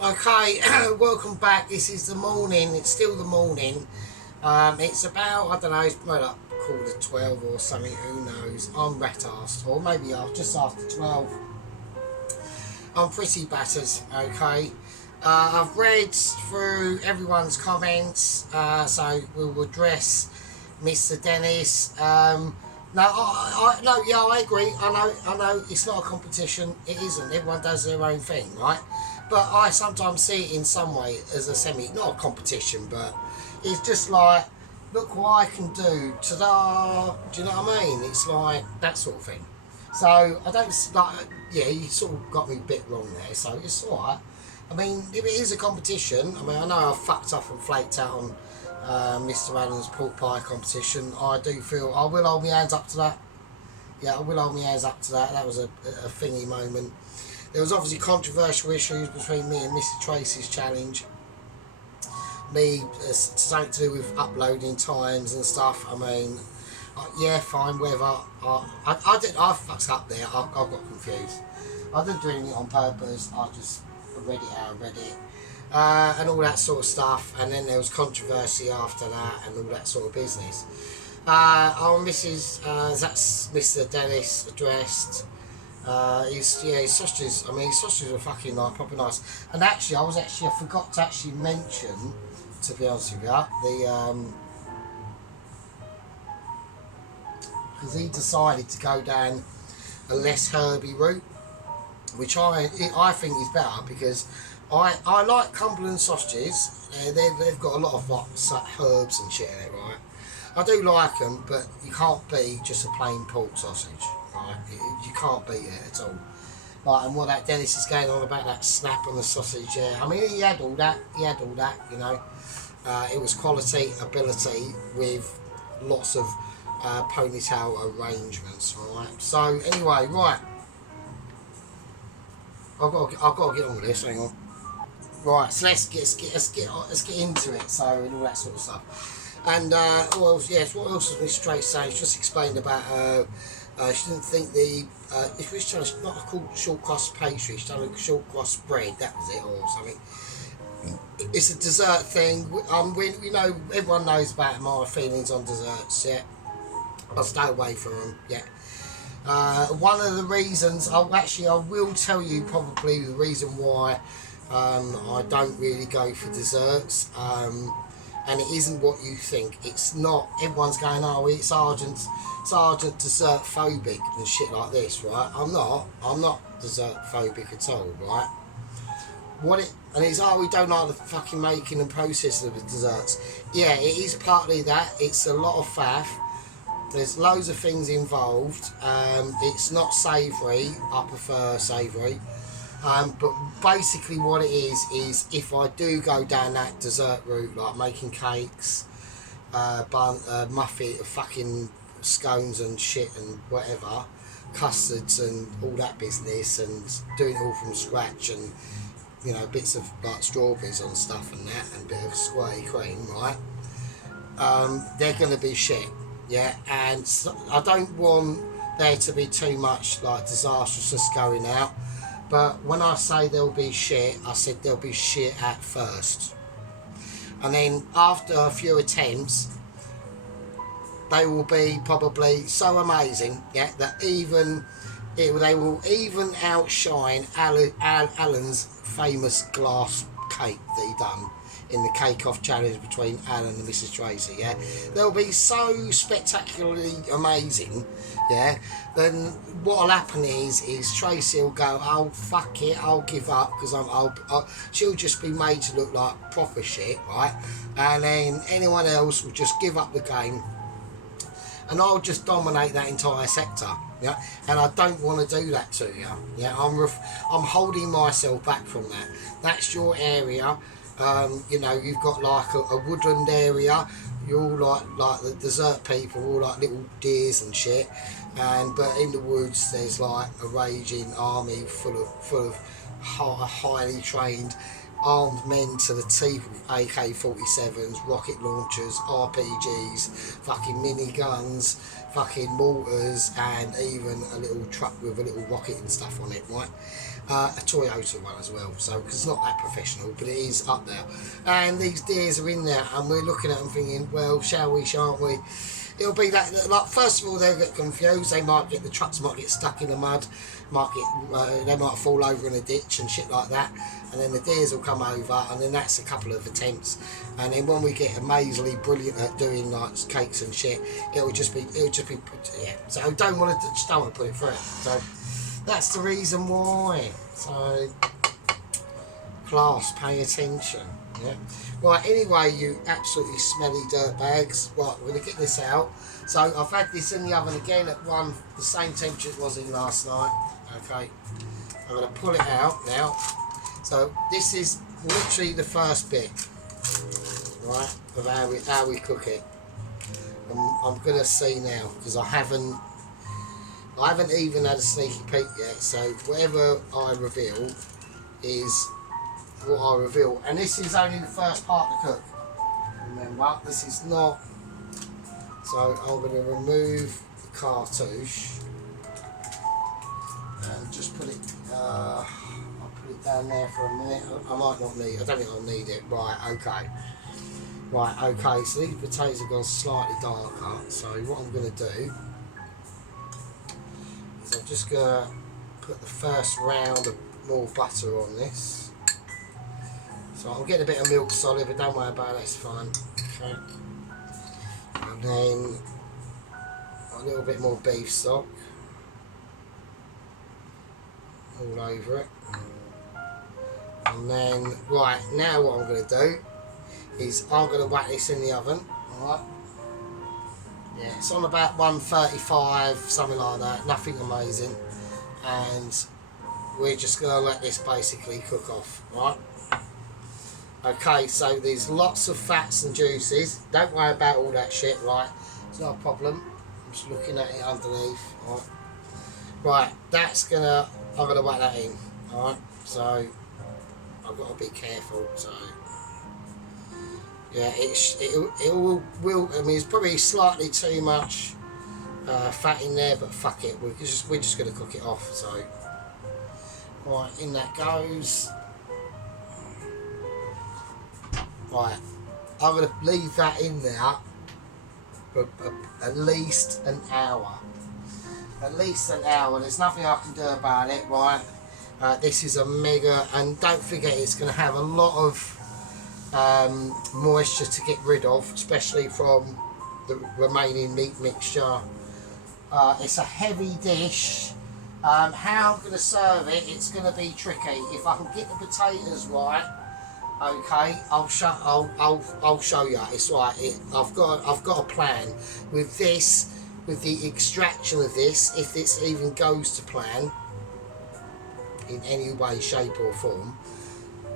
Okay, welcome back. This is the morning. It's still the morning. It's about, I don't know, it's well, like quarter 12 or something. Who knows? I'm rat-arsed, or maybe just after 12. I'm pretty battered. Okay. I've read through everyone's comments, so we'll address Mr. Dennis. No, no, yeah, I agree. I know. It's not a competition. It isn't. Everyone does their own thing, right? But I sometimes see it in some way as a not a competition, but it's just like, look what I can do. Ta-da! Do you know what I mean? It's like that sort of thing. So I don't like. Yeah, you sort of got me a bit wrong there. So it's alright. I mean, if it is a competition, I mean, I know I've fucked up and flaked out on Mr. Allen's pork pie competition. I do feel I will hold my hands up to that. Yeah, I will hold my hands up to that. That was a thingy moment. There was obviously controversial issues between me and Mr. Tracy's challenge. Me, something to do with uploading times and stuff. I mean, yeah, fine, whatever. I fucked up there. I got confused. I didn't do anything on purpose. I just read it how I read it. And all that sort of stuff. And then there was controversy after that and all that sort of business. Our Mrs. That's Mr. Dennis addressed. His sausages. I mean, his sausages were fucking like proper nice. And actually, I forgot to actually mention, to be honest with you, because he decided to go down a less herby route, which I think is better, because I like Cumberland sausages. They've got a lot of herbs and shit in it, right? I do like them, but you can't beat just a plain pork sausage. You can't beat it at all. Like, and what that Dennis is going on about, that snap on the sausage, yeah. I mean, he had all that, you know. It was quality, ability, with lots of ponytail arrangements, right? So, anyway, right. I've got to get on with this, hang on. Right, so let's get into it, so, and all that sort of stuff. And, what else was Miss Trace saying? She just explained about she didn't think if it's not called short crust pastry, she's done a short crust bread, that was it, or something. It's a dessert thing. We know, everyone knows about my feelings on desserts, yeah. I'll stay away from them, yeah. One of the reasons, I will tell you probably the reason why I don't really go for desserts. And it isn't what you think. It's not. Everyone's going, oh, it's Sergeant dessert phobic and shit like this, right? I'm not dessert phobic at all, right? It's we don't like the fucking making and processing of the desserts. Yeah, it is partly that. It's a lot of faff. There's loads of things involved. It's not savoury. I prefer savoury. But basically what it is if I do go down that dessert route, like making cakes, muffin, fucking scones and shit and whatever, custards and all that business, and doing it all from scratch, and you know, bits of like strawberries on stuff and that, and a bit of squirty cream, right? They're going to be shit, yeah, and so I don't want there to be too much like disastrousness going out. But when I say there'll be shit, I said there'll be shit at first. And then after a few attempts, they will be probably so amazing, yeah, that they will even outshine Alan's famous glass cake that he done in the cake-off challenge between Alan and Mrs. Tracy, yeah? They'll be so spectacularly amazing, yeah? Then what'll happen is Tracy will go, oh, fuck it, I'll give up, because she'll just be made to look like proper shit, right? And then anyone else will just give up the game, and I'll just dominate that entire sector, yeah. And I don't want to do that to you, yeah. I'm holding myself back from that. That's your area. You know, you've got like a woodland area. You're all like the desert people, all like little deers and shit. But in the woods, there's like a raging army full of highly trained armed men to the teeth with AK-47s, rocket launchers, RPGs, fucking miniguns, fucking mortars, and even a little truck with a little rocket and stuff on it, right? A Toyota one as well, so cause it's not that professional, but it is up there. And these deers are in there, and we're looking at them thinking, well, shall we, shan't we? It'll be that, like, first of all, they'll get confused. The trucks might get stuck in the mud, they might fall over in a ditch and shit like that. And then the deers will come over, and then that's a couple of attempts. And then when we get amazingly brilliant at doing like cakes and shit, it'll just be, yeah. So just don't want to put it through. So that's the reason why. So class, pay attention. Yeah. Right, anyway, you absolutely smelly dirtbags. Right, we're going to get this out. So I've had this in the oven again at the same temperature it was in last night. Okay, I'm going to pull it out now. So this is literally the first bit, right, of how we cook it. I'm going to see now, because I haven't even had a sneaky peek yet. So whatever I reveal is what I reveal, and this is only the first part to cook. Remember, this is not. So I'm going to remove the cartouche and just put it. I'll put it down there for a minute. I might not need. I don't think I'll need it. Right. Okay. Right. Okay. So these potatoes have gone slightly darker. So what I'm going to do is I'm just going to put the first round of more butter on this. So I'm getting a bit of milk solid, but don't worry about it, it's fine. Okay. And then a little bit more beef stock all over it. And then, right, now what I'm going to do is I'm going to whack this in the oven. Alright. Yeah, it's on about 135, something like that, nothing amazing. And we're just going to let this basically cook off, right? Okay, so there's lots of fats and juices. Don't worry about all that shit, right? It's not a problem. I'm just looking at it underneath. Right, right, I'm gonna whack that in. Alright, so I've got to be careful. So yeah, it will. I mean, it's probably slightly too much fat in there, but fuck it. We're just gonna cook it off. So right, in that goes. Right, I'm going to leave that in there for at least an hour. At least an hour. There's nothing I can do about it, right? This is a mega, and don't forget it's going to have a lot of moisture to get rid of, especially from the remaining meat mixture. It's a heavy dish. How I'm going to serve it, it's going to be tricky. If I can get the potatoes right, okay, I'll show you. It's right. I've got a plan with this, with the extraction of this. If this even goes to plan in any way, shape or form,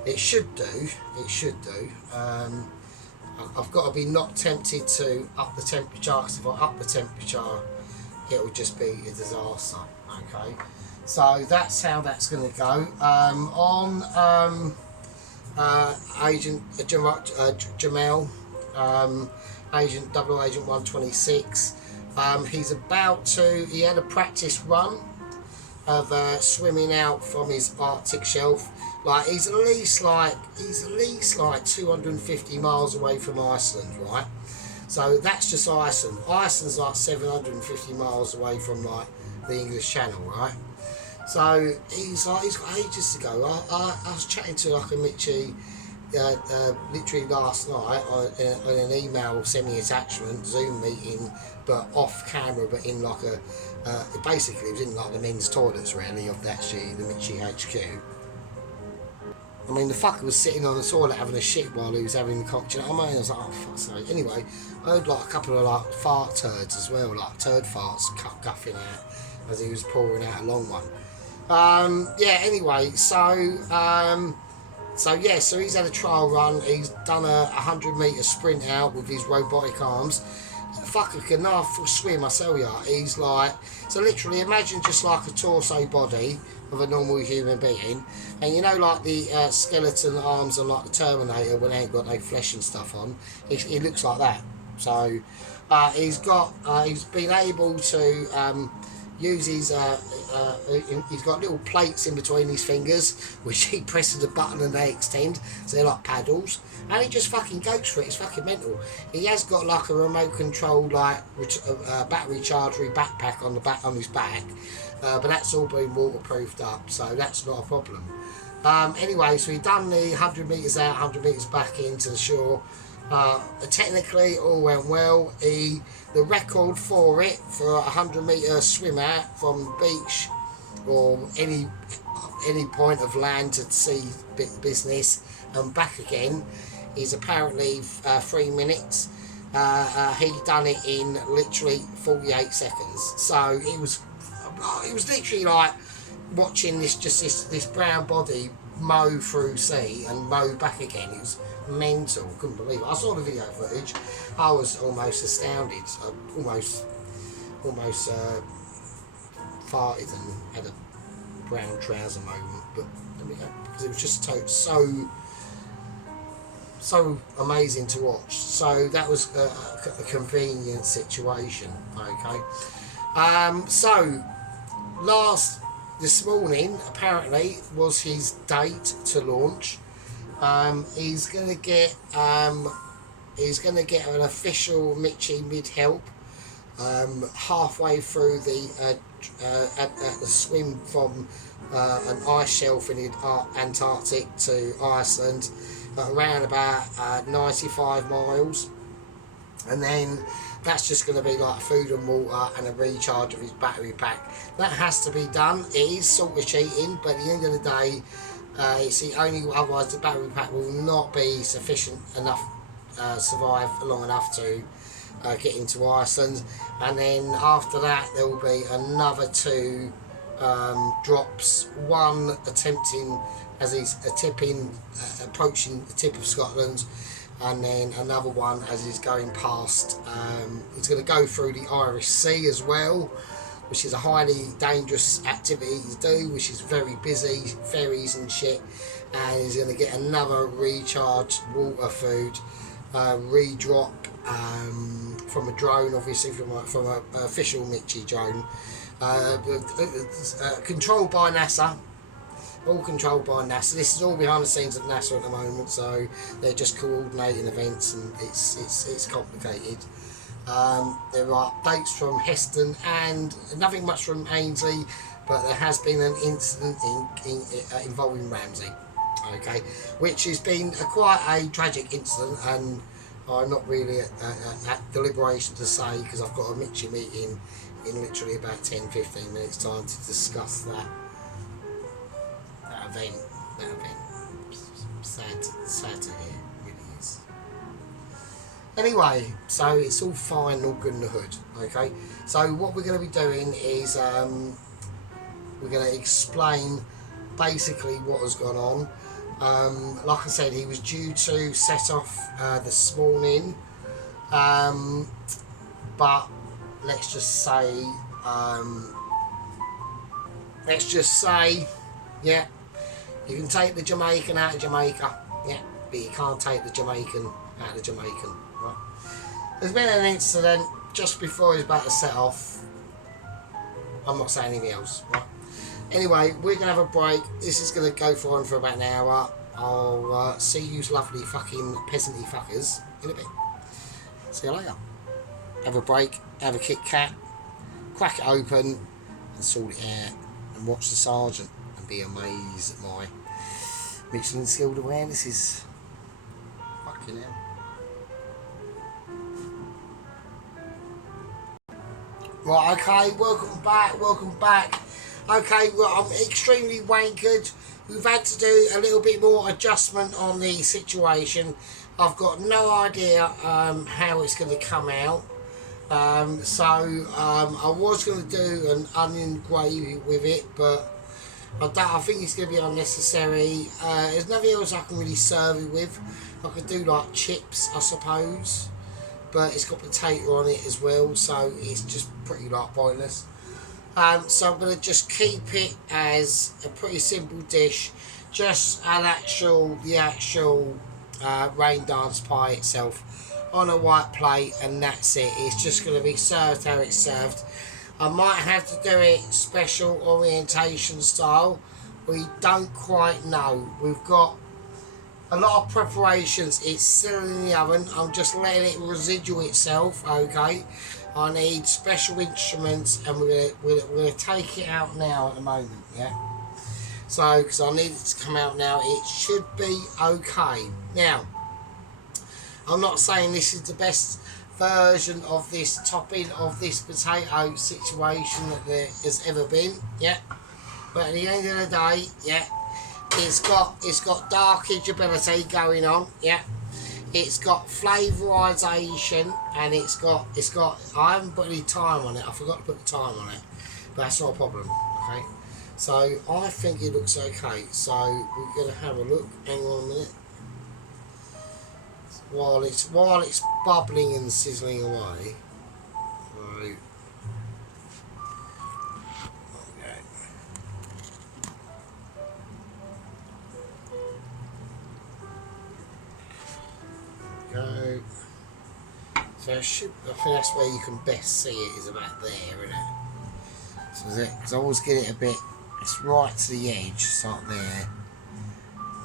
it should do. It should do. I've got to be not tempted to up the temperature, because if I up the temperature, it will just be a disaster. Okay, so that's how that's going to go. Agent Jamel, Agent 126. He had a practice run of swimming out from his Arctic shelf. Like he's at least like 250 miles away from Iceland, right? So that's just Iceland. Iceland's like 750 miles away from like the English Channel, right? So he's got ages to go. I was chatting to like a Mitchie literally last night on an email semi-attachment Zoom meeting, but off camera, but in like a basically it was in like the men's toilets really of actually the Mitchie HQ. I mean, the fucker was sitting on the toilet having a shit while he was having the cock. You know what I mean? I was like, oh fuck's sake. Anyway, I heard like a couple of like fart turds as well, like turd farts guffing out as he was pouring out a long one. Yeah. Anyway, so he's had a trial run. He's done a 100-metre sprint out with his robotic arms. The fucker can half swim, I tell ya. He's like, so literally imagine just like a torso body of a normal human being, and you know, like the skeleton arms on like the Terminator when they ain't got no flesh and stuff on. He looks like that. So he's been able to use his he's got little plates in between his fingers which he presses a button and they extend, so they're like paddles, and he just fucking goes for it. It's fucking mental. He has got like a remote control like battery chargery backpack on the back on his back, but that's all been waterproofed up, so that's not a problem. Anyway, so he's done the 100 metres out, 100 metres back into the shore. Technically all went well. The record for it, for a 100-metre swim out from beach or any point of land to sea business and back again, is apparently 3 minutes. He done it in literally 48 seconds. So it was literally like watching this brown body mow through sea and mow back again. It was mental. Couldn't believe it. I saw the video footage. I was almost astounded. I almost farted and had a brown trouser moment, but there we go, because it was just so amazing to watch. So that was a convenient situation. Okay. So this morning apparently was his date to launch. He's gonna get an official Mitchie mid-help halfway through the swim from an ice shelf in the Antarctic to Iceland, around about 95 miles, and then that's just going to be like food and water and a recharge of his battery pack. That has to be done. It is sort of cheating, but at the end of the day, it's the only, otherwise the battery pack will not be sufficient enough, survive long enough to get into Iceland. And then after that there will be another 2 drops, one attempting as he's approaching the tip of Scotland, and then another one as he's going past. He's going to go through the Irish Sea as well, which is a highly dangerous activity to do, which is very busy, ferries and shit. And he's going to get another recharge, water, food, re-drop from a drone, obviously from an official Mitchie drone, controlled by NASA. All controlled by NASA. This is all behind the scenes of NASA at the moment, so they're just coordinating events, and it's complicated. There are updates from Heston and nothing much from Ainsley, but there has been an incident involving Ramsey, okay, which has been quite a tragic incident, and I'm not really at deliberation to say, because I've got a Mitchie meeting in literally about 10-15 minutes time to discuss that event. Sad to hear, really is. Anyway, so it's all fine, all good in the hood. Okay, so what we're going to be doing is we're going to explain basically what has gone on. Like I said, he was due to set off this morning, but let's just say, yeah, you can take the Jamaican out of Jamaica, yeah, but you can't take the Jamaican out of Jamaican, right? There's been an incident just before he's about to set off. I'm not saying anything else, right? Anyway, we're going to have a break. This is going to go on for about an hour. I'll see you lovely fucking peasanty fuckers in a bit. See you later. Have a break, have a Kit Kat, crack it open and sort it out, and watch the sergeant and be amazed at my Michelin skilled awarenesses. Fucking hell. Right, okay, welcome back. Okay, well, I'm extremely wankered. We've had to do a little bit more adjustment on the situation. I've got no idea how it's going to come out. I was going to do an onion gravy with it, but I think it's going to be unnecessary. There's nothing else I can really serve it with. I could do like chips, I suppose, but it's got potato on it as well, so it's just pretty like pointless. So I'm going to just keep it as a pretty simple dish, just the actual Raindance pie itself on a white plate, and that's it. It's just going to be served how it's served. I might have to do it special orientation style. We don't quite know. We've got a lot of preparations. It's still in the oven. I'm just letting it residual itself, okay? I need special instruments, and we're gonna take it out now at the moment, yeah? So, because I need it to come out now, it should be okay. Now, I'm not saying this is the best version of this topping of this potato situation that there has ever been, yeah? But at the end of the day, yeah, it's got darkage ability going on, yeah? It's got flavourisation, and it's got. I haven't put any time on it. I forgot to put the time on it, but that's not a problem. Okay, so I think it looks okay. So we're gonna have a look. Hang on a minute. While it's bubbling and sizzling away. Right. Go. So I think that's where you can best see it, is about there, isn't it? So is it? Because I always get it a bit. It's right to the edge, it's like there.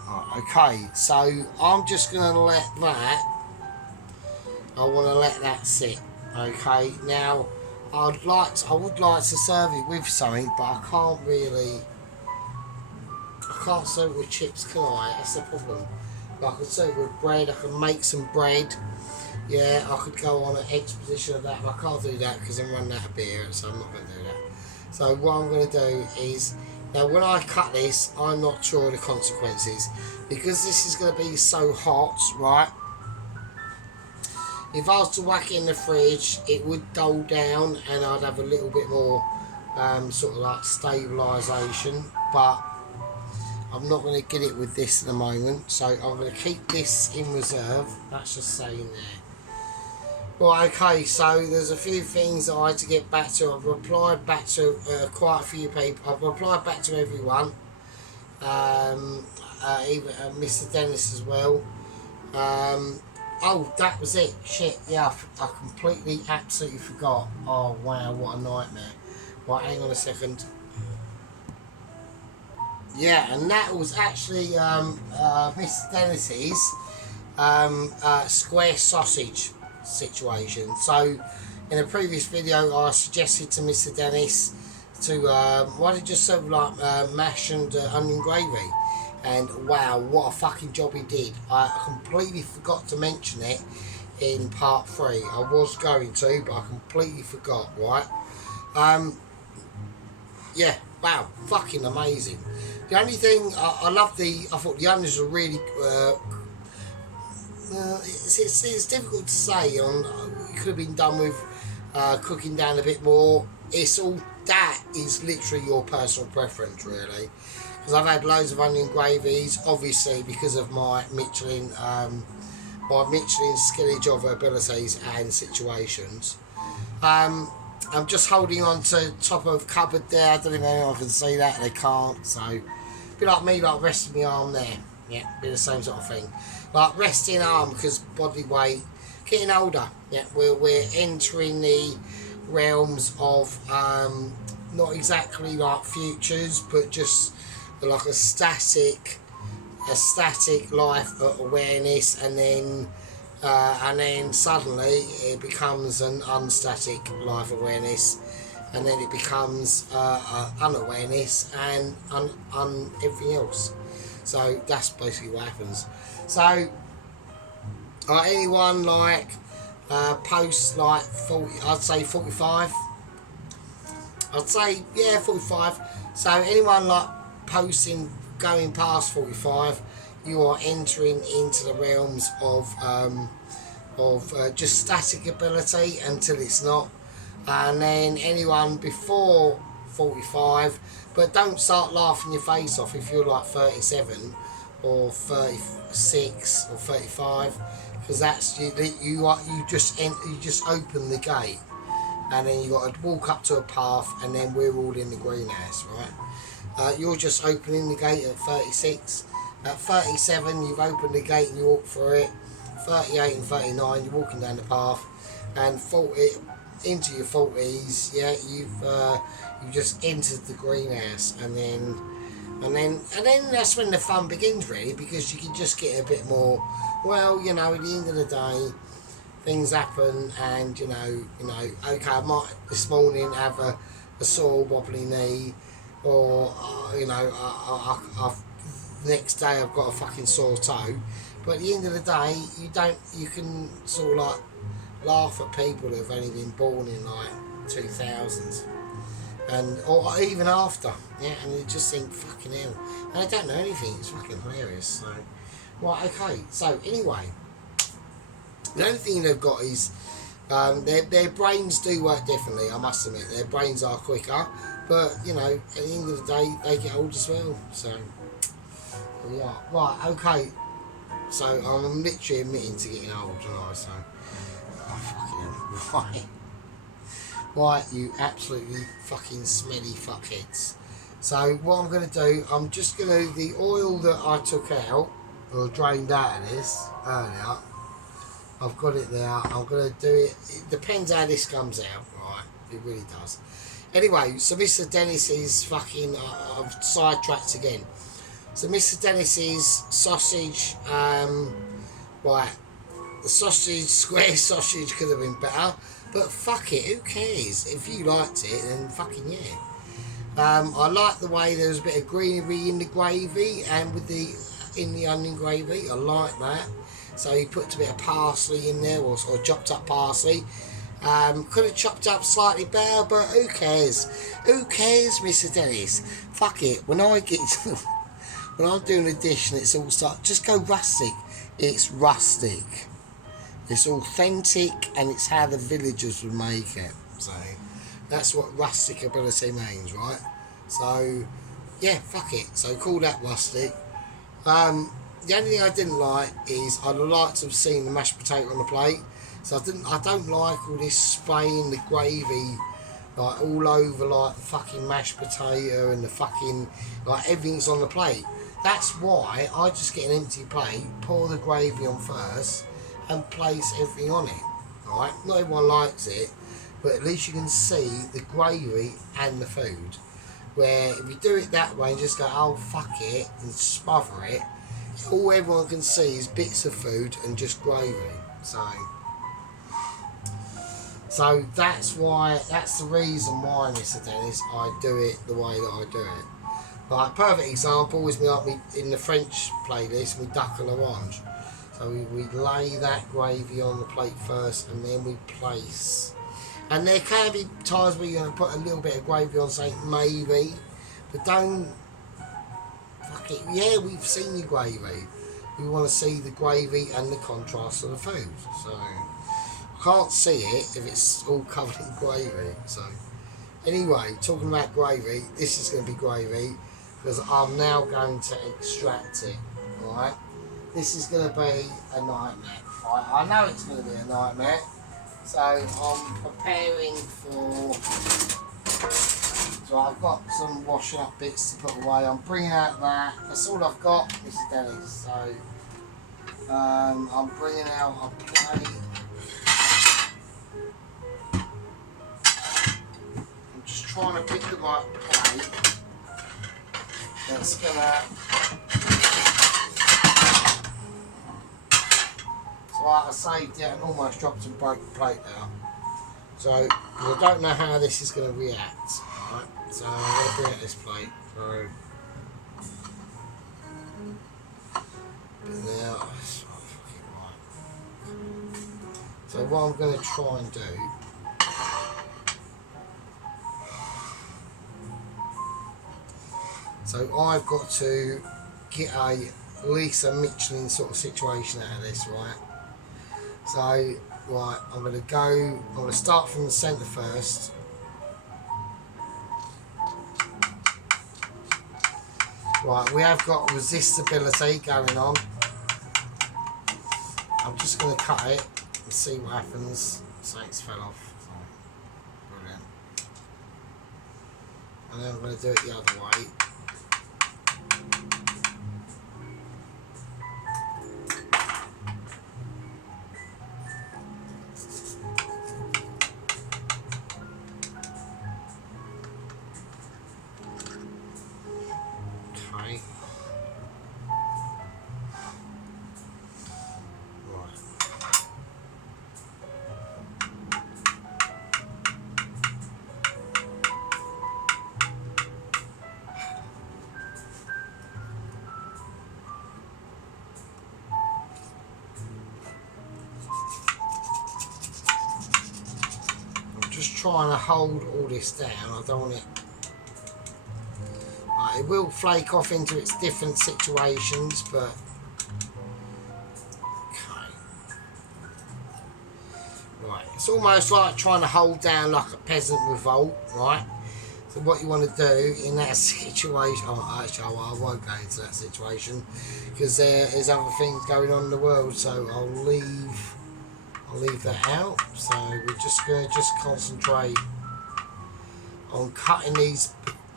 Right, okay, so I'm just gonna let that. I want to let that sit. Okay, now I would like to serve it with something, but I can't really. I can't serve it with chips, can I? That's the problem. I could serve it with bread. I can make some bread. Yeah, I could go on an exposition of that, but I can't do that because I'm running out of beer, so I'm not going to do that. So what I'm going to do is, now when I cut this, I'm not sure of the consequences, because this is going to be so hot, right? If I was to whack it in the fridge, it would dull down, and I'd have a little bit more sort of like stabilisation, but I'm not going to get it with this at the moment, so I'm going to keep this in reserve. That's just saying there. Right, okay, so there's a few things that I had to get back to. I've replied back to quite a few people. I've replied back to everyone, even Mr. Dennis as well. Oh, that was it. Shit, yeah, I completely, absolutely forgot. Oh, wow, what a nightmare. Right, hang on a second. Yeah, and that was actually Mr. Dennis's square sausage situation. So, in a previous video, I suggested to Mr. Dennis to why don't you just serve like mash and onion gravy? And wow, what a fucking job he did. I completely forgot to mention it in part 3. I was going to, but I completely forgot, right? Yeah, wow, fucking amazing. The only thing, I thought the onions were really, it's difficult to say. It could have been done with cooking down a bit more. That is literally your personal preference, really. Because I've had loads of onion gravies, obviously because of my Michelin skillage of abilities and situations. I'm just holding on to top of cupboard there. I don't know if anyone can see that. They can't. So, be like me, like resting my arm there. Yeah, be the same sort of thing. Like resting arm, because body weight, getting older. Yeah, we're entering the realms of not exactly like futures, but just like a static life awareness, and then suddenly it becomes an unstatic life awareness, and then it becomes unawareness and everything else. So that's basically what happens. So Anyone like post like 40, I'd say 45. I'd say, yeah, 45. So anyone like posting going past 45, you are entering into the realms of just static ability until it's not. And then anyone before 45, but don't start laughing your face off if you're like 37 or 36 or 35, because that's you just open the gate, and then you got to walk up to a path, and then we're all in the greenhouse, right? You're just opening the gate at 36. At 37, you've opened the gate and you walk through it. 38 and 39, you're walking down the path, and 40 into your 40s, yeah, you've just entered the greenhouse, and then that's when the fun begins, really, because you can just get a bit more. Well, you know, at the end of the day, things happen, and you know, okay, I might this morning have a sore, wobbly knee, or I've next day I've got a fucking sore toe. But at the end of the day, you can sort of like laugh at people who have only been born in like 2000s, or even after, yeah, and you just think, fucking hell, and I don't know anything. It's fucking hilarious. So, right, okay. So anyway, the only thing they've got is their brains do work differently. I must admit, their brains are quicker, but you know, at the end of the day, they get old as well. So yeah, right, okay. So I'm literally admitting to getting old, and I so fucking hell. Right, you absolutely fucking smelly fuckheads. So what I'm going to do, I'm just going to, the oil that I took out, or drained out of this earlier, I've got it there. I'm going to do it, it depends how this comes out, right, it really does. Anyway, so Mr. Dennis's fucking, I've sidetracked again. So Mr. Dennis's sausage, right, the sausage, square sausage could have been better, but fuck it, who cares? If you liked it, then fucking yeah. I like the way there was a bit of greenery in the gravy and in the onion gravy. I like that. So you put a bit of parsley in there, or chopped up parsley. Could have chopped up slightly better, but who cares? Who cares, Mr. Dennis? Fuck it. When I'm doing a dish and it's all just go rustic. It's rustic. It's authentic, and it's how the villagers would make it. So that's what rustic ability means, right? So yeah, fuck it. So call that rustic. The only thing I didn't like is I'd like to have seen the mashed potato on the plate. So I don't like all this spraying the gravy like all over like the fucking mashed potato and the fucking like everything's on the plate. That's why I just get an empty plate, pour the gravy on first, and place everything on it. Alright, not everyone likes it, but at least you can see the gravy and the food. Where if you do it that way and just go, oh fuck it, and smother it, all everyone can see is bits of food and just gravy. So that's the reason why, Mr. Dennis, I do it the way that I do it. Like, perfect example is in the French playlist, we duck à l'orange. So we lay that gravy on the plate first, and then we place. And there can be times where you're going to put a little bit of gravy on something, maybe, but don't. Fuck it. Yeah, we've seen your gravy. We want to see the gravy and the contrast of the food. So I can't see it if it's all covered in gravy. So anyway, talking about gravy, this is going to be gravy because I'm now going to extract it. All right. This is going to be a nightmare. I know it's going to be a nightmare. So I'm preparing for... So I've got some washing up bits to put away. I'm bringing out that. That's all I've got, Mr. Dennis. So I'm bringing out a plate. I'm just trying to pick the right plate. That's going to... Like I saved it and almost dropped and broke the plate out. So I don't know how this is going to react. Right? So I'm going to bring out this plate. So now, fucking right. So what I'm going to try and do, so I've got to get at least a Michelin sort of situation out of this, right? So, right, I'm going to start from the centre first. Right, we have got resistability going on. I'm just going to cut it and see what happens. Something's fell off. So, brilliant. And then I'm going to do it the other way. Okay. Just trying to hold all this down. I don't want it. Right, it will flake off into its different situations, but okay. Right, it's almost like trying to hold down like a peasant revolt, right? So what you want to do in that situation? Oh, actually, I won't go into that situation because there's other things going on in the world. So I'll leave that out. So we're just going to concentrate on cutting these.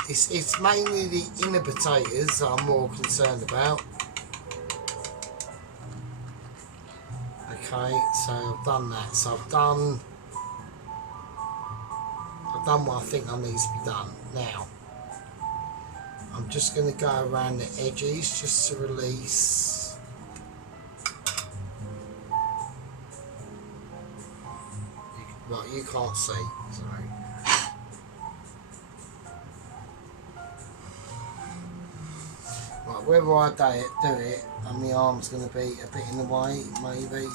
It's mainly the inner potatoes that I'm more concerned about. Okay, so I've done that. So I've done what I think needs to be done. Now I'm just going to go around the edges just to release. Right, you can't see, sorry. Right, whether I do it, and my arm's going to be a bit in the way, maybe.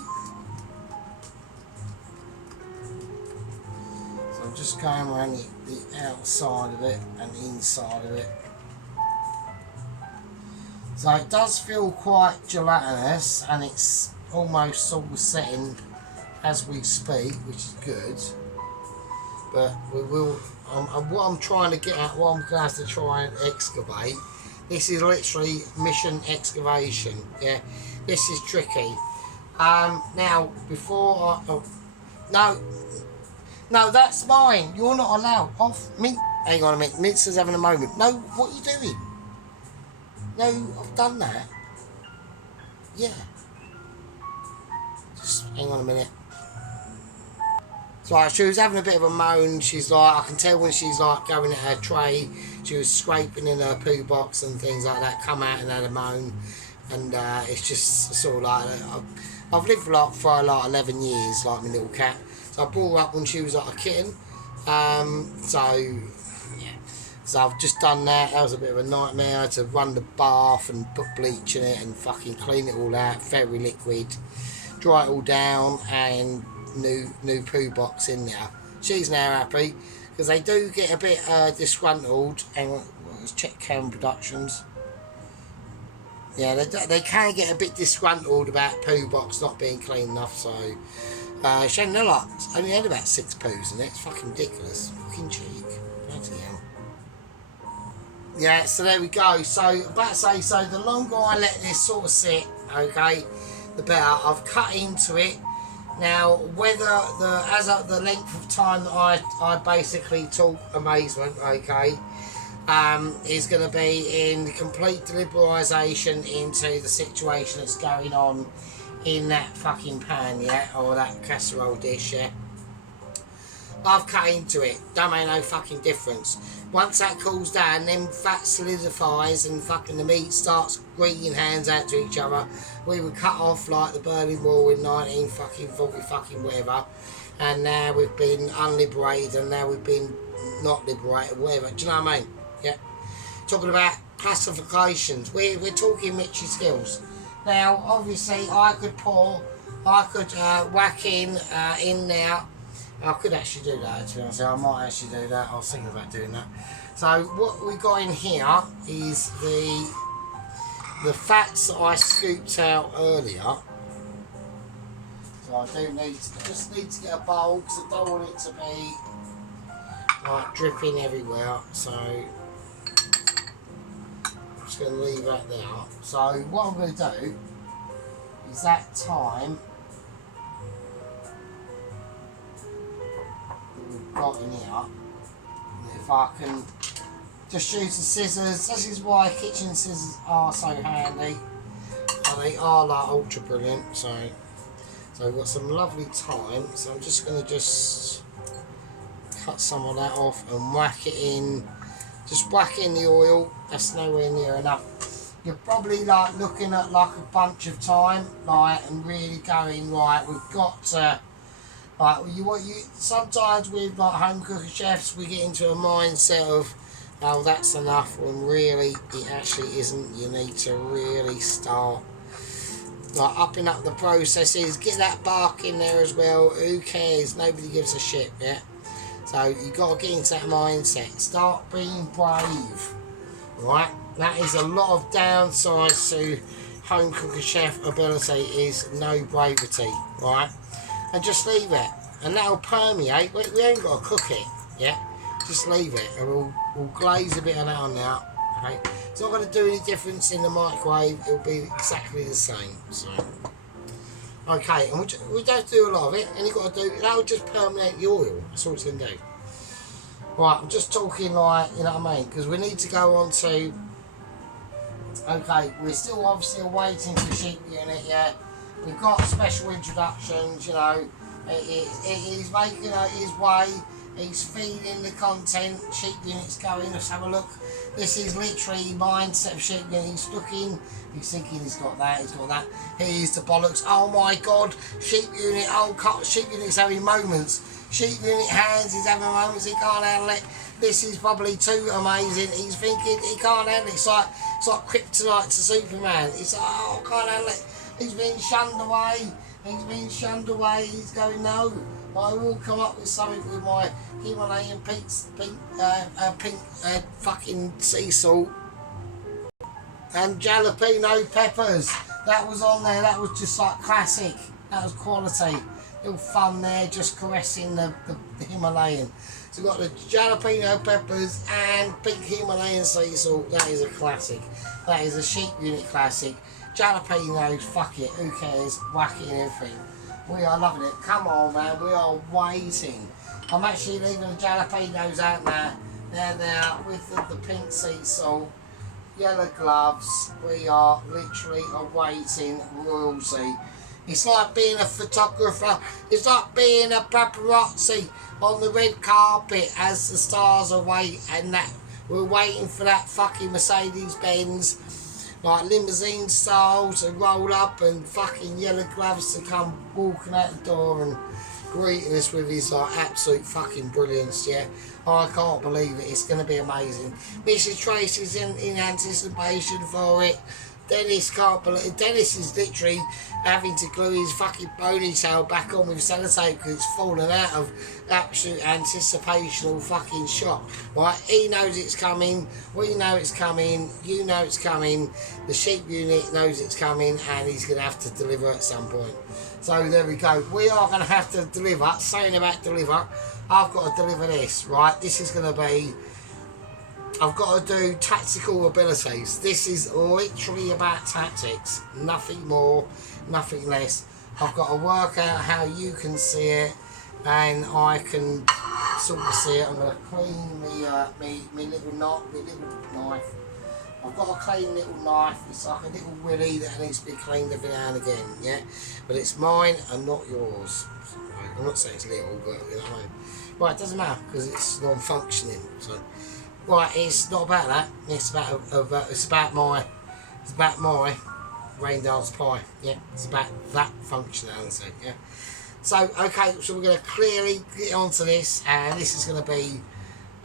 So I'm just going around the outside of it and the inside of it. So it does feel quite gelatinous, and it's almost sort of setting as we speak, which is good. But we will. What I'm trying to get at, what I'm going to have to try and excavate. This is literally mission excavation. Yeah, this is tricky. Now before no, that's mine. You're not allowed. Off me. Hang on a minute. Minster's having a moment. No, what are you doing? No, I've done that. Yeah. Just hang on a minute. So she was having a bit of a moan. She's like, I can tell when she's like going at her tray, she was scraping in her poo box and things like that, come out and had a moan. And it's just sort of like, I've lived like for like 11 years, like my little cat. So I brought her up when she was like a kitten. So I've just done that. That was a bit of a nightmare. I had to run the bath and put bleach in it and fucking clean it all out, very liquid, dry it all down, and new poo box in there. She's now happy because they do get a bit disgruntled. Hang on, let's check Cam Productions. Yeah, they can get a bit disgruntled about poo box not being clean enough. So she only had about 6 poos in it. It's fucking ridiculous. Fucking cheek. Bloody hell. Yeah, so there we go. So about to say, so the longer I let this sort of sit, okay, the better. I've cut into it. Now, whether the length of time that I basically talk amazement, okay, is going to be in complete deliberation into the situation that's going on in that fucking pan, yeah, or that casserole dish, yeah. I've cut into it. Don't make no fucking difference. Once that cools down, then fat solidifies and fucking the meat starts greeting hands out to each other. We were cut off like the Berlin Wall in 1940 fucking whatever, and now we've been unliberated, and now we've been not liberated, whatever. Do you know what I mean? Yeah. Talking about classifications. We're talking Mitchy skills. Now, obviously, I could pour I could whack in there. I could actually do that, to be honest. I might actually do that. I was thinking about doing that. So what we got in here is the fats that I scooped out earlier. So I do just need to get a bowl because I don't want it to be like dripping everywhere. So I'm just going to leave that there. So what I'm going to do is that time that we've got in here, if I can just use the scissors. This is why kitchen scissors are so handy, and they are like ultra brilliant. So we've got some lovely thyme, so I'm just going to cut some of that off and whack it in. Just whack in the oil. That's nowhere near enough. You're probably like looking at like a bunch of thyme, like, and really going right. We've got to like sometimes with like home cooker chefs, we get into a mindset of, oh, that's enough, when really it actually isn't. You need to really start like upping up the processes. Get that bark in there as well. Who cares? Nobody gives a shit. Yeah. So you got to get into that mindset. Start being brave. Right. That is a lot of downsides to home cooker chef ability, is no bravery. Right. And just leave it, and that'll permeate. We ain't got to cook it. Yeah. Just leave it, and we'll glaze a bit of that on now. Okay, it's not going to do any difference in the microwave. It'll be exactly the same. So, okay, and we don't do a lot of it, and you've got to do. That'll just permeate the oil. That's all it's going to do. Right, I'm just talking like, you know what I mean, because we need to go on to. Okay, we're still obviously waiting for sheep unit. Yeah, we've got special introductions. You know, he's making his way. He's feeding the content. Sheep unit's going. Let's have a look. This is literally mindset of sheep unit. He's looking. He's thinking he's got that. He's got that. Here's the bollocks. Oh my God. Sheep unit. Oh, sheep unit's having moments. Sheep unit hands. He's having moments. He can't handle it. This is probably too amazing. He's thinking he can't handle it. It's like kryptonite to Superman. It's like, oh, I can't handle it. He's being shunned away. He's being shunned away. He's going, no. I will come up with something with my Himalayan pink fucking sea salt and jalapeno peppers. That was on there. That was just like classic. That was quality. Little fun there, just caressing the Himalayan. So we've got the jalapeno peppers and pink Himalayan sea salt. That is a classic. That is a sheep unit classic. Jalapenos, fuck it, who cares? Whack it in everything. We are loving it. Come on, man. We are waiting. I'm actually leaving the jalapenos out now. They're there with the pink sea salt, yellow gloves. We are literally awaiting royalty. It's like being a photographer. It's like being a paparazzi on the red carpet as the stars await, and that we're waiting for that fucking Mercedes-Benz. Like limousine style to roll up and fucking yellow gloves to come walking out the door and greeting us with his like absolute fucking brilliance. Yeah, I can't believe it. It's going to be amazing. Mrs. Tracy's in anticipation for it. Dennis can't believe. Dennis is literally having to glue his fucking ponytail back on with sellotape because it's fallen out of absolute anticipational fucking shock. Right? He knows it's coming. We know it's coming. You know it's coming. The sheep unit knows it's coming, and he's going to have to deliver at some point. So there we go. We are going to have to deliver. Saying about deliver, I've got to deliver this. Right? This is going to be. I've got to do tactical abilities. This is literally about tactics. Nothing more, nothing less. I've got to work out how you can see it, and I can sort of see it. I'm going to clean me little knife. I've got a clean little knife. It's like a little willy that needs to be cleaned every now and again, yeah? But it's mine and not yours. Right, I'm not saying it's little, but you know what I mean. Right, it doesn't matter because it's non-functioning. So. Right, it's not about that. It's about my Raindance pie. Yeah, it's about that functionality. Yeah. So okay, so we're going to clearly get onto this, and this is going to be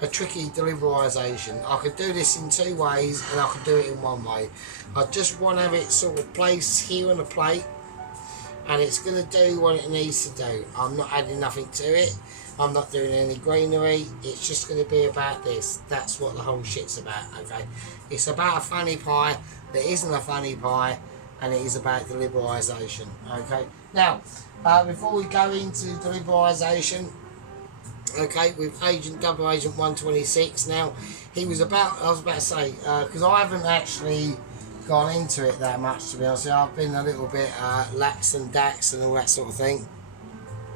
a tricky deliverisation. I could do this in two ways, and I could do it in one way. I just want to have it sort of placed here on the plate, and it's going to do what it needs to do. I'm not adding nothing to it. I'm not doing any greenery. It's just going to be about this. That's what the whole shit's about, okay? It's about a funny pie that isn't a funny pie, and it is about the liberalisation, okay? Now, before we go into the liberalisation, okay, with Double Agent 126, now, he was about, I was about to say, because I haven't actually gone into it that much, to be honest. I've been a little bit lax and dax and all that sort of thing.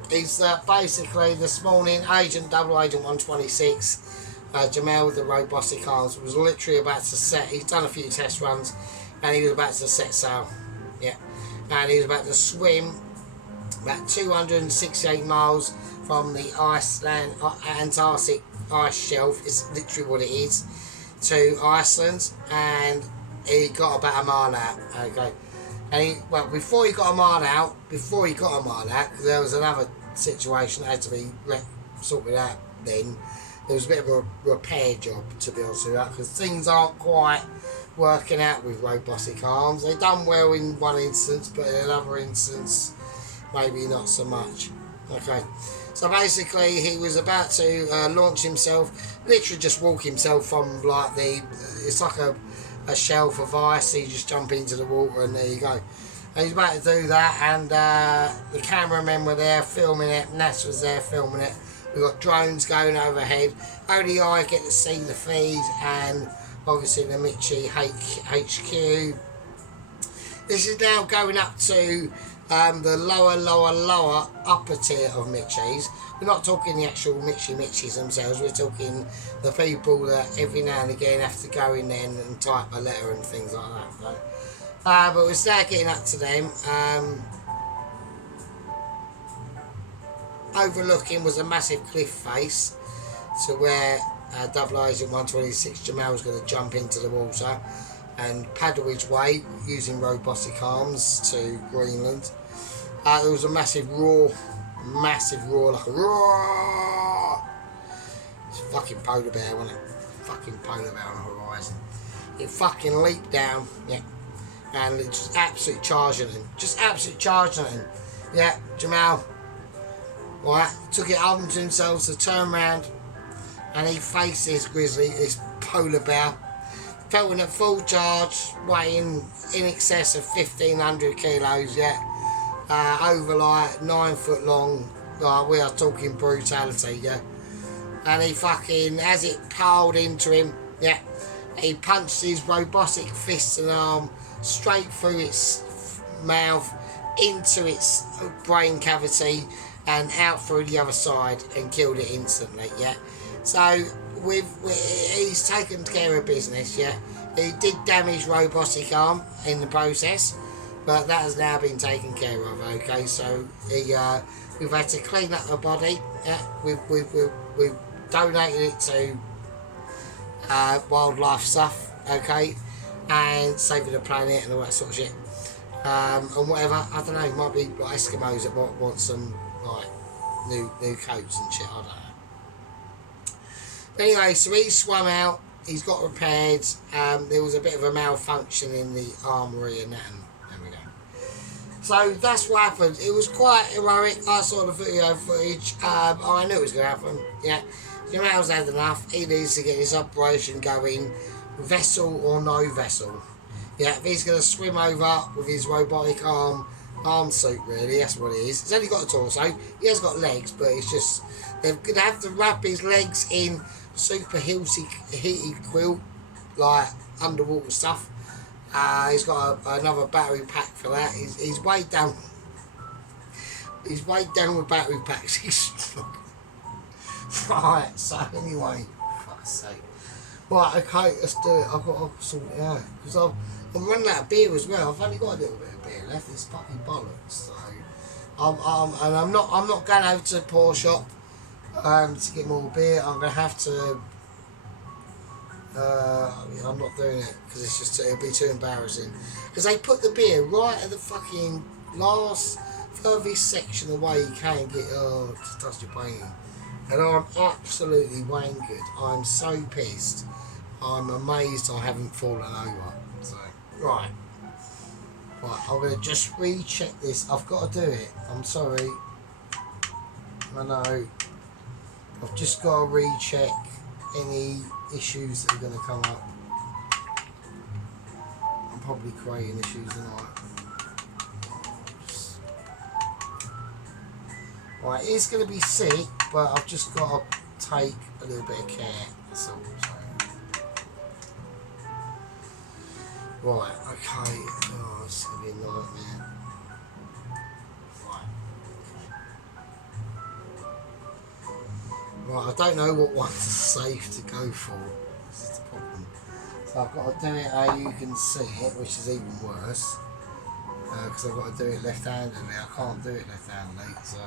It's basically this morning, Double Agent 126, Jamel with the robotic arms was literally about to set, he's done a few test runs, and he was about to set sail, yeah, and he was about to swim about 268 miles from the Antarctic ice shelf, is literally what it is, to Iceland, and he got about a mile out, okay. And before he got a mile out, there was another situation that had to be sorted out then. There was a bit of a repair job, to be honest with you, because things aren't quite working out with robotic arms. They've done well in one instance, but in another instance, maybe not so much. Okay, so basically he was about to launch himself, literally just walk himself from like it's like a shelf of ice. You just jump into the water and there you go. And he's about to do that, and the cameramen were there filming it, NASA was there filming it. We've got drones going overhead. Only I get to see the feed, and obviously the Mitchie HQ. This is now going up to the lower upper tier of Mitchies. We're not talking the actual Mitchies themselves, we're talking the people that every now and again have to go in there and type a letter and things like that. Right? But we're now getting up to them. Overlooking was a massive cliff face to where Double Agent 126 Jamal was going to jump into the water and paddle his way using robotic arms to Greenland. There was a massive roar, like a roar. It's a fucking polar bear, wasn't it? Fucking polar bear on the horizon. It fucking leaped down, yeah, and it just absolutely charging him. Yeah, Jamal, right, took it up to himself to turn around, and he faced this grizzly, this polar bear, felting at full charge, weighing in excess of 1,500 kilos, yeah, over like 9 foot long, like we are talking brutality, yeah, and he fucking, as it piled into him, yeah, he punched his robotic fist and arm straight through its mouth, into its brain cavity, and out through the other side, and killed it instantly, yeah. So he's taken care of business, yeah. He did damage robotic arm in the process, but that has now been taken care of, okay. So we've had to clean up the body, yeah. We've donated it to wildlife stuff, okay, and saving the planet and all that sort of shit, and whatever, I don't know, it might be like Eskimos that might want some like new coats and shit, I don't know. Anyway, so he swam out, he's got repaired, there was a bit of a malfunction in the armoury and that, and there we go. So that's what happened. It was quite heroic. I saw the video footage, I knew it was going to happen, yeah. Jamal's had enough, he needs to get his operation going, vessel or no vessel. Yeah, if he's going to swim over with his robotic arm suit, really, that's what it is. He's only got a torso, he has got legs, but it's just, they're going to have to wrap his legs in super heated quilt, like underwater stuff. He's got another battery pack for that. He's weighed down. He's weighed down with battery packs. Right, so anyway, fuck's sake. Right, okay, let's do it. I've got to sort it out. Because I'm running out of beer as well. I've only got a little bit of beer left. It's fucking bollocks. So, and I'm not going over to the pawn shop to get more beer. I'm going to have to. I'm not doing it because it's just, it'll be too embarrassing. Because they put the beer right at the fucking last furthest section away you can get. Oh, just touched your brain. And I'm absolutely wankered. I'm so pissed. I'm amazed I haven't fallen over. So, right. Right, I'm going to just recheck this. I've got to do it. I'm sorry. I know. I've just got to recheck any issues that are going to come up. I'm probably creating issues tonight. Right, it is going to be sick, but I've just got to take a little bit of care. That's all I'm saying. Right, okay. Oh, this is going to be a nightmare. Right, I don't know what one's safe to go for. This is the problem. So I've got to do it how you can see it, which is even worse. Because I've got to do it left-handedly. I can't do it left-handedly, so...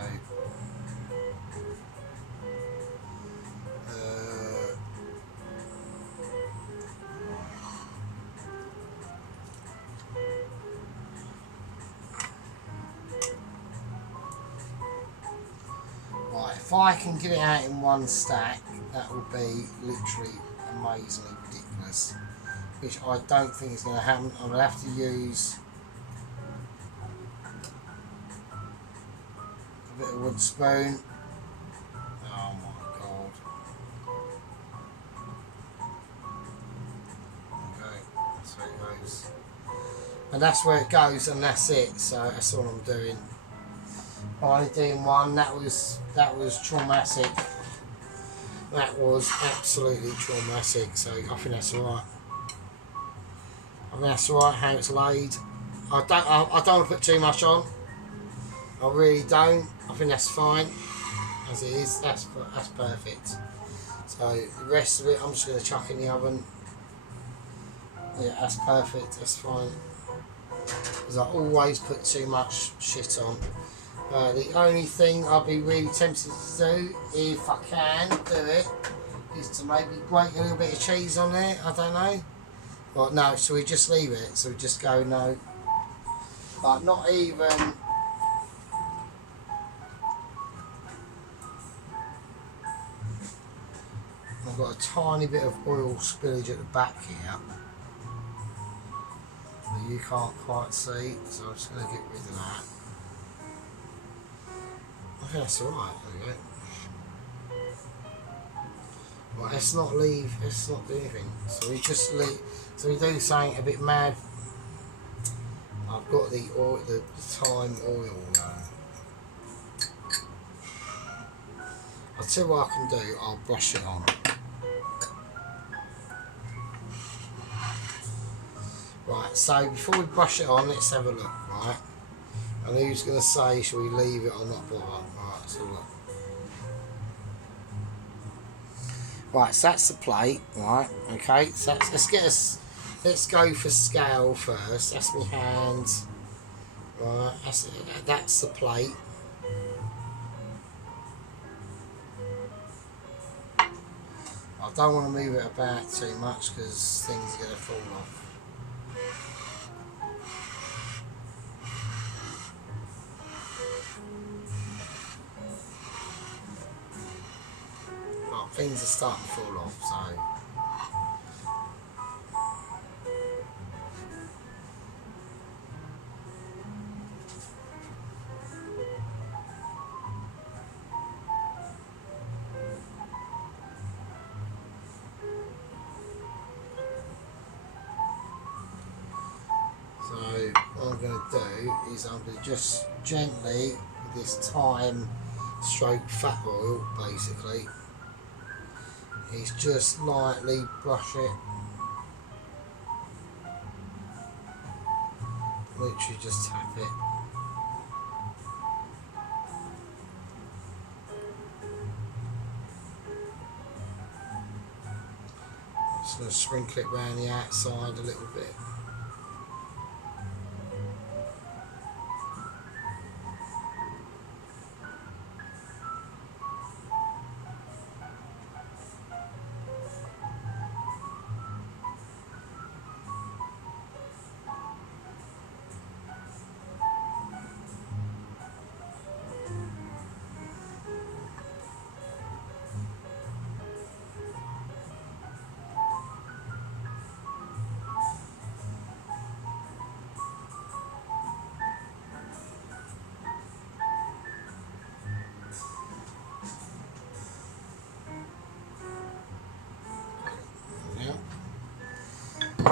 Right, if I can get it out in one stack, that will be literally amazingly ridiculous. Which I don't think is going to happen. I'm going to have to use a bit of wood spoon. Oh my god. Okay, that's where it goes. And that's where it goes, and that's it. So that's all I'm doing. I'm only doing one. That was traumatic. That was absolutely traumatic. So I think that's alright. I think that's alright how it's laid. I don't want to put too much on. I really don't. I think that's fine as it is. That's perfect. So the rest of it, I'm just going to chuck in the oven. Yeah, that's perfect. That's fine. Because I always put too much shit on. The only thing I'll be really tempted to do, if I can do it, is to maybe grate a little bit of cheese on there. I don't know. Well, no, so we just leave it. So we just go no. But not even. I've got a tiny bit of oil spillage at the back here that you can't quite see, so I'm just going to get rid of that. I think that's alright, there we go. Right, let's not do anything. So we just leave, so we do something a bit mad. I've got the oil, the thyme oil. I'll tell you what I can do, I'll brush it on. Right, so before we brush it on, let's have a look, right? And who's going to say, shall we leave it or not bother? Right, so look. Right, so that's the plate, right? Okay, so let's go for scale first. That's my hands. Right, that's the plate. I don't want to move it about too much because things are going to fall off. Things are starting to fall off, so what I'm going to do is I'm going to just gently, with this thyme stroke fat oil basically, is just lightly brush it, literally just tap it. Just going to sprinkle it around the outside a little bit.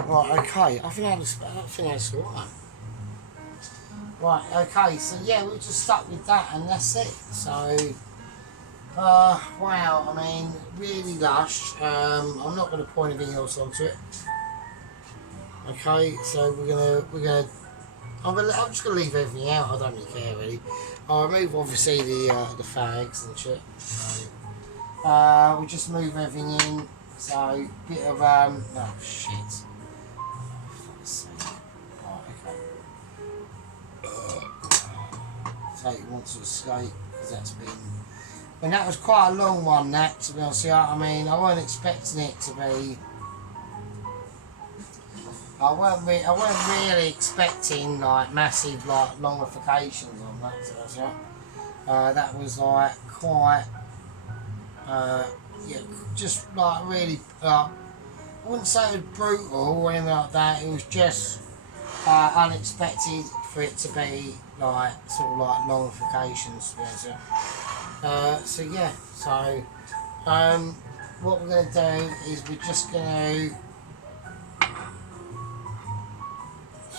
Right, okay, I think that's alright. Right, okay, so yeah, we're just stuck with that and that's it. So, wow, I mean, really lush. I'm not going to pour anything else onto it. Okay, so I'm just gonna leave everything out. I don't really care really. I'll remove obviously the fags and shit. So, we just move everything in. So bit of oh shit. Oh, fuck's sake. Right, okay. So you want to escape because that's been. And that was quite a long one. That, to be honest, I mean, I wasn't expecting it to be. I weren't really expecting like massive like longifications on that. So that was like quite, yeah, just like really. I wouldn't say it was brutal or anything like that. It was just unexpected for it to be like sort of like longifications. To be honest. So yeah. So what we're going to do is we're just going to.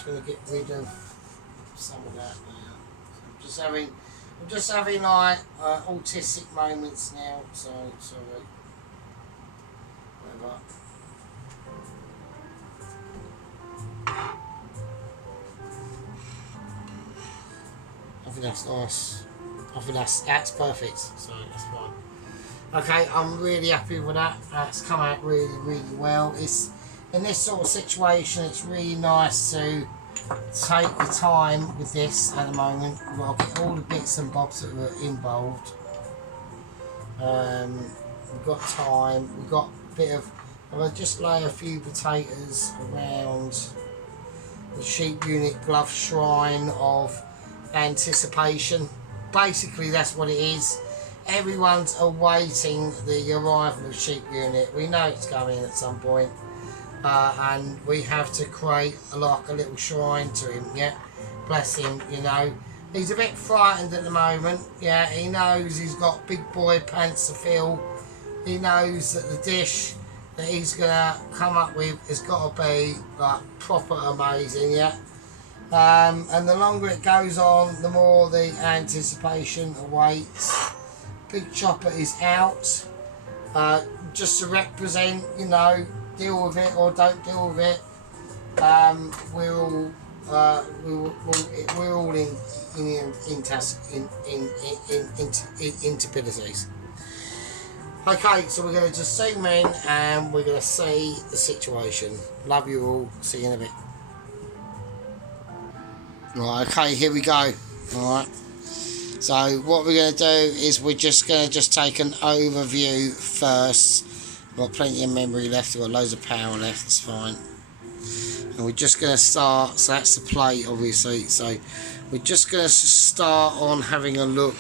Going to get rid of some of that now. So I'm just having like autistic moments now. So sorry. Whatever. I think that's nice. I think that's perfect. So that's fine. Okay, I'm really happy with that. That's come out really well. It's in this sort of situation. It's really nice to take your time with this at the moment. I'll get all the bits and bobs that were involved. We've got time. We've got a bit of. I'll just lay a few potatoes around the sheep unit glove shrine of anticipation. Basically, that's what it is. Everyone's awaiting the arrival of sheep unit. We know it's coming at some point. And we have to create a little shrine to him, yeah. Bless him, you know. He's a bit frightened at the moment, yeah. He knows he's got big boy pants to fill. He knows that the dish that he's gonna come up with has got to be like proper amazing, yeah. And the longer it goes on, the more the anticipation awaits. Big Chopper is out, just to represent, you know. Deal with it or don't deal with it. We're all in instabilities. Okay, so we're going to just zoom in and we're going to see the situation. Love you all. See you in a bit. Right. Okay. Here we go. All right. So what we're going to do is we're just going to take an overview first. Got plenty of memory left, we've got loads of power left, it's fine. And we're just going to start, so that's the plate obviously, so we're just going to start on having a look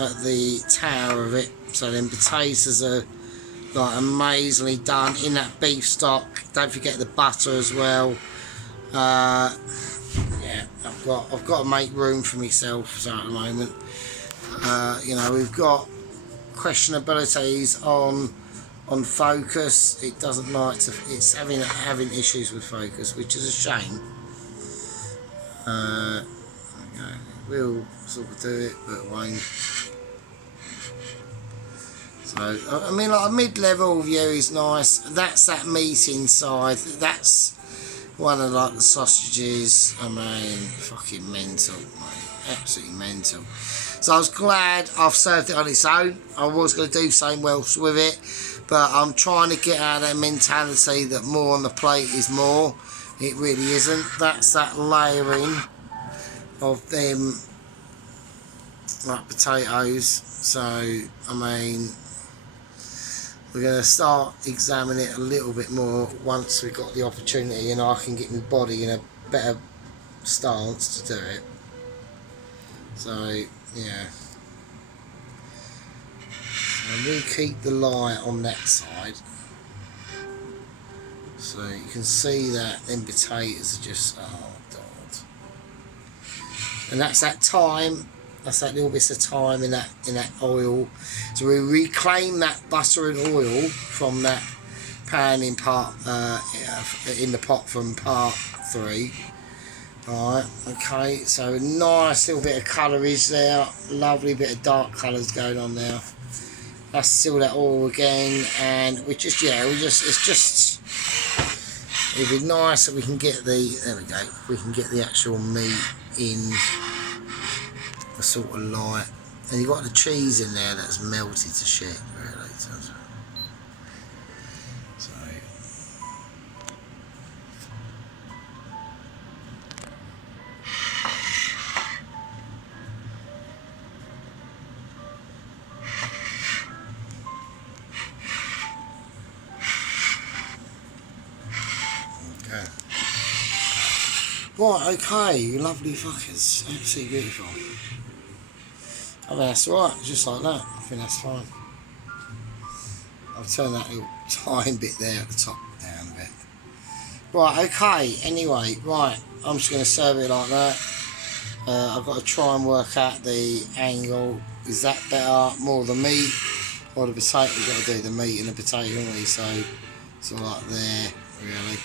at the tower of it. So then potatoes are like amazingly done in that beef stock. Don't forget the butter as well. Yeah, I've got to make room for myself, so at the moment. You know, we've got questionabilities on focus. It doesn't like to. It's having issues with focus, which is a shame. Okay, we'll sort of do it, but it won't. So I mean, like a mid-level view is nice. That's that meat inside. That's one of like the sausages. I mean, fucking mental, mate. Absolutely mental. So I was glad I've served it on its own. I was going to do something else with it, but I'm trying to get out of that mentality that more on the plate is more. It really isn't. That's that layering of them like potatoes. So I mean, we're going to start examining it a little bit more once we've got the opportunity and I can get my body in a better stance to do it. So yeah, I'm going to keep the light on that side, so you can see that them potatoes are just, oh god. And that's that time, that's that little bit of time in that oil. So we reclaim that butter and oil from that pan in part in the pot from part 3. Alright, okay, so a nice little bit of colour is there, lovely bit of dark colours going on there. Let's seal that all again, and it's just, it'd be nice that we can get there we go, we can get the actual meat in the sort of light. And you've got the cheese in there that's melted to shit, really. So okay. Right, okay, you lovely fuckers. Absolutely beautiful. I mean, that's alright, just like that. I think that's fine. I'll turn that little tiny bit there at the top down a bit. Right, okay, anyway, right, I'm just going to serve it like that. I've got to try and work out the angle. Is that better, more the meat or the potato? We've got to do the meat and the potato, haven't we? So it's all like there, really.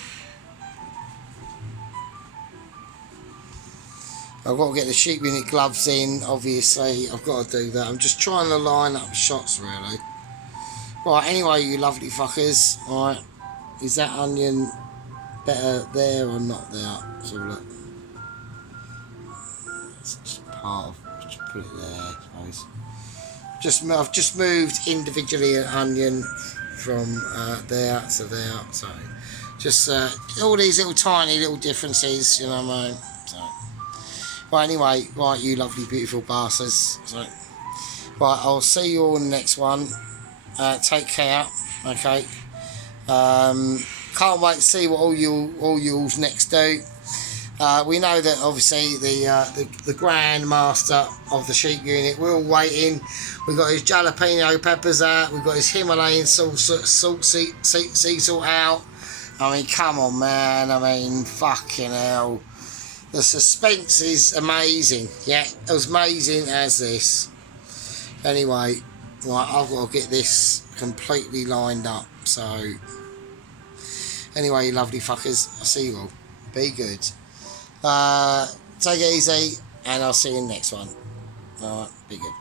I've got to get the sheep unit gloves in, obviously. I've got to do that. I'm just trying to line up shots, really. Right, anyway, you lovely fuckers. Right, is that onion better there or not there? So look. It's just part of, just put it there, I suppose. I've just moved individually an onion from there to there. So just all these little tiny little differences, you know what I mean? So. Right, anyway, right, you lovely, beautiful bastards. So, right, I'll see you all in the next one. Take care, okay? Can't wait to see what all you's next do. We know that obviously the Grand Master of the sheep unit, we're all waiting. We've got his jalapeno peppers out. We've got his Himalayan sea salt out. I mean, come on, man. I mean, fucking hell. The suspense is amazing. Yeah, as amazing as this. Anyway, right, I've got to get this completely lined up. So, anyway, you lovely fuckers, I'll see you all. Be good. Take it easy, and I'll see you in the next one. Alright, be good.